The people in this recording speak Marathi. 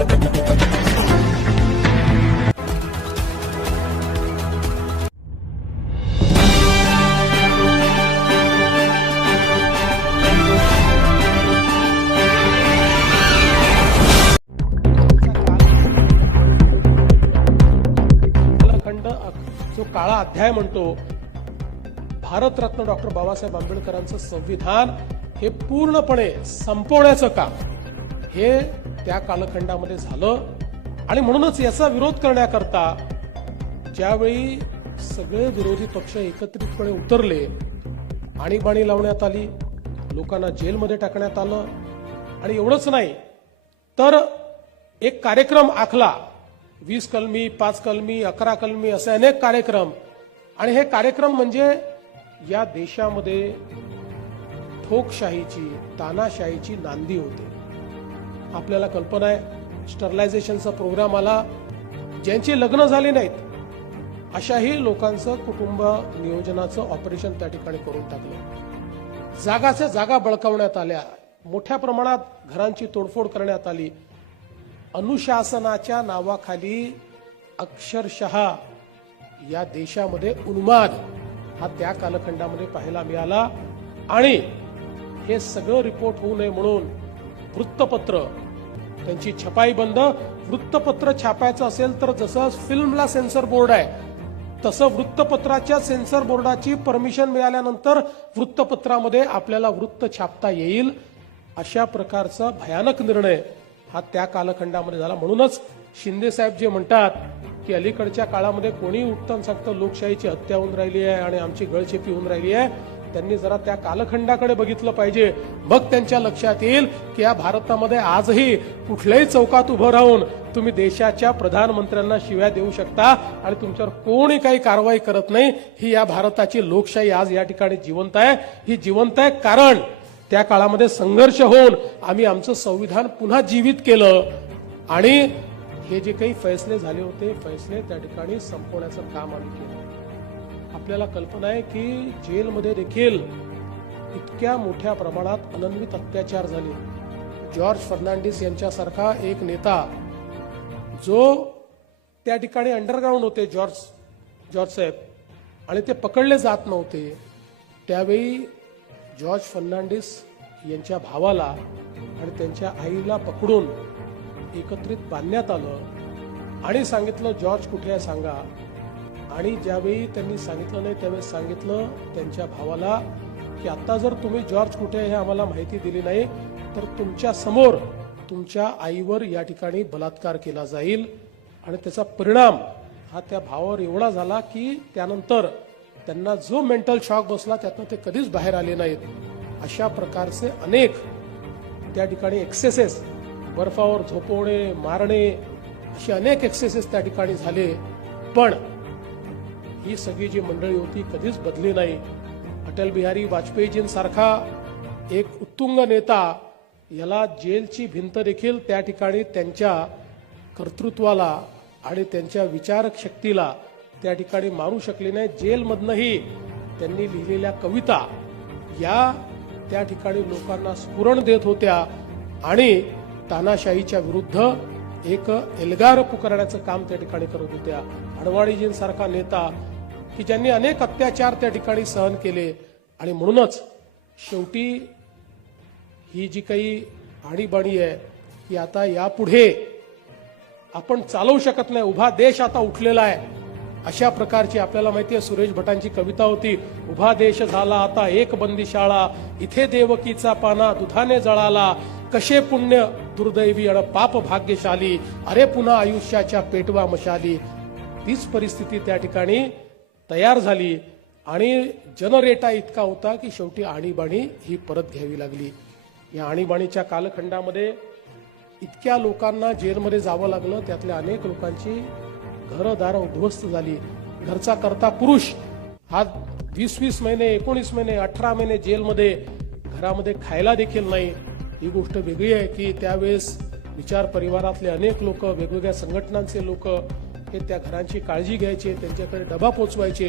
जो काळा अध्याय म्हणतो भारतरत्न डॉक्टर बाबासाहेब आंबेडकरांचं संविधान हे पूर्णपणे संपवण्याचं काम हे त्या कालखंडामध्ये झालं. आणि म्हणूनच याचा विरोध करण्याकरता ज्यावेळी सगळे विरोधी पक्ष एकत्रितपणे उतरले आणीबाणी लावण्यात आली लोकांना जेलमध्ये टाकण्यात आलं आणि एवढंच नाही तर एक कार्यक्रम आखला. वीस कलमी पाच कलमी अकरा कलमी असे अनेक कार्यक्रम. आणि हे कार्यक्रम म्हणजे या देशामध्ये ठोकशाहीची तानाशाहीची नांदी होते. आपल्याला कल्पना आहे स्टरलायझेशनचा प्रोग्राम आला. ज्यांची लग्न झाली नाहीत अशाही लोकांचं कुटुंब नियोजनाचं ऑपरेशन त्या ठिकाणी करून टाकलं. जागाच्या जागा बळकावण्यात आल्या. मोठ्या प्रमाणात घरांची तोडफोड करण्यात आली. अनुशासनाच्या नावाखाली अक्षरशः या देशामध्ये उन्माद हा त्या कालखंडामध्ये पाहायला मिळाला. आणि हे सगळं रिपोर्ट होऊ नये म्हणून वृत्तपत्र. त्यांची छपाई बंद. वृत्तपत्र छापायचं असेल तर जसं फिल्मला सेन्सर बोर्ड आहे तसं वृत्तपत्राच्या सेन्सर बोर्डाची परमिशन मिळाल्यानंतर वृत्तपत्रामध्ये आपल्याला वृत्त छापता येईल अशा प्रकारचा भयानक निर्णय हा त्या कालखंडामध्ये झाला. म्हणूनच शिंदे साहेब जे म्हणतात की अलीकडच्या काळामध्ये कोणी उठतं सांगतं लोकशाहीची हत्या होऊन राहिली आहे आणि आमची गळचेपी होऊन राहिली आहे त्यांनी जरा त्या कालखंडाकडे बघितलं पाहिजे. मग त्यांच्या लक्षात येईल की या भारतामध्ये आजही कुठल्याही चौकात उभं राहून तुम्ही देशाच्या प्रधानमंत्र्यांना शिव्या देऊ शकता आणि तुमच्यावर कोणी काही कारवाई करत नाही. ही या भारताची लोकशाही आज या ठिकाणी जिवंत आहे. ही जिवंत आहे कारण त्या काळामध्ये संघर्ष होऊन आम्ही आमचं संविधान पुन्हा जीवित केलं आणि हे जे काही फैसले झाले होते फैसले त्या ठिकाणी संपवण्याचं काम आम्ही केलं. आपल्याला कल्पना आहे की जेलमध्ये देखील इतक्या मोठ्या प्रमाणात अनन्वित अत्याचार झाले. जॉर्ज फर्नांडिस यांच्यासारखा एक नेता जो त्या ठिकाणी अंडरग्राऊंड होते जॉर्ज जॉर्ज साहेब. आणि ते पकडले जात नव्हते. त्यावेळी जॉर्ज फर्नांडिस यांच्या भावाला आणि त्यांच्या आईला पकडून एकत्रित बांधण्यात आलं. आणि सांगितलं जॉर्ज कुठे आहे? सांगा. आणि ज्यावेळी त्यांनी सांगितलं नाही त्यावेळी सांगितलं त्यांच्या भावाला की आता जर तुम्ही जॉर्ज कुठे आहे हे आम्हाला माहिती दिली नाही तर तुमच्यासमोर तुमच्या आईवर या ठिकाणी बलात्कार केला जाईल. आणि त्याचा परिणाम हा त्या भावावर एवढा झाला की त्यानंतर त्यांना जो मेंटल शॉक बसला त्यातनं ते कधीच बाहेर आले नाहीत. अशा प्रकारचे अनेक त्या ठिकाणी एक्सेसेस बर्फावर झोपवणे मारणे असे अनेक एक्सेसेस त्या ठिकाणी झाले. पण ही सगळी जी मंडळी होती कधीच बदली नाही. अटल बिहारी वाजपेयीजींसारखा एक उत्तुंग नेता याला जेलची भिंत देखील त्या ठिकाणी त्यांच्या कर्तृत्वाला आणि त्यांच्या विचारक शक्तीला त्या ठिकाणी मारू शकले नाही. जेलमधनंही त्यांनी लिहिलेल्या कविता या त्या ठिकाणी लोकांना स्फुरण देत होत्या आणि तानाशाहीच्या विरुद्ध एक एल्गार पुकारण्याचं काम त्या ठिकाणी करत होत्या. अडवाणीजींसारखा नेता की ज्यांनी अनेक अत्याचार त्या ठिकाणी सहन केले. आणि म्हणूनच शेवटी ही जी काही आणीबाणी आहे की आता यापुढे आपण चालवू शकत नाही. उभा देश आता उठलेला आहे. अशा प्रकारची आपल्याला माहिती आहे सुरेश भटांची कविता होती उभा देश झाला आता एक बंदी शाळा इथे देवकीचा पाना दुधाने जळाला. कसे पुण्य दुर्दैवी आणि पाप भाग्यशाली अरे पुन्हा आयुष्याच्या पेटवा मशाली. तीच परिस्थिती त्या ठिकाणी तयार झाली आणि जनरेटा इतका होता की शेवटी आणीबाणी ही परत घ्यावी लागली. या आणीबाणीच्या कालखंडामध्ये इतक्या लोकांना जेलमध्ये जावं लागलं त्यातल्या अनेक लोकांची घरदार उद्ध्वस्त झाली. घरचा करता पुरुष हा वीस वीस महिने एकोणीस महिने अठरा महिने जेलमध्ये घरामध्ये खायला देखील नाही. ही गोष्ट वेगळी आहे की त्यावेळेस विचार परिवारातले अनेक लोक वेगवेगळ्या संघटनांचे लोक हे त्या घरांची काळजी घ्यायचे त्यांच्याकडे डबा पोचवायचे.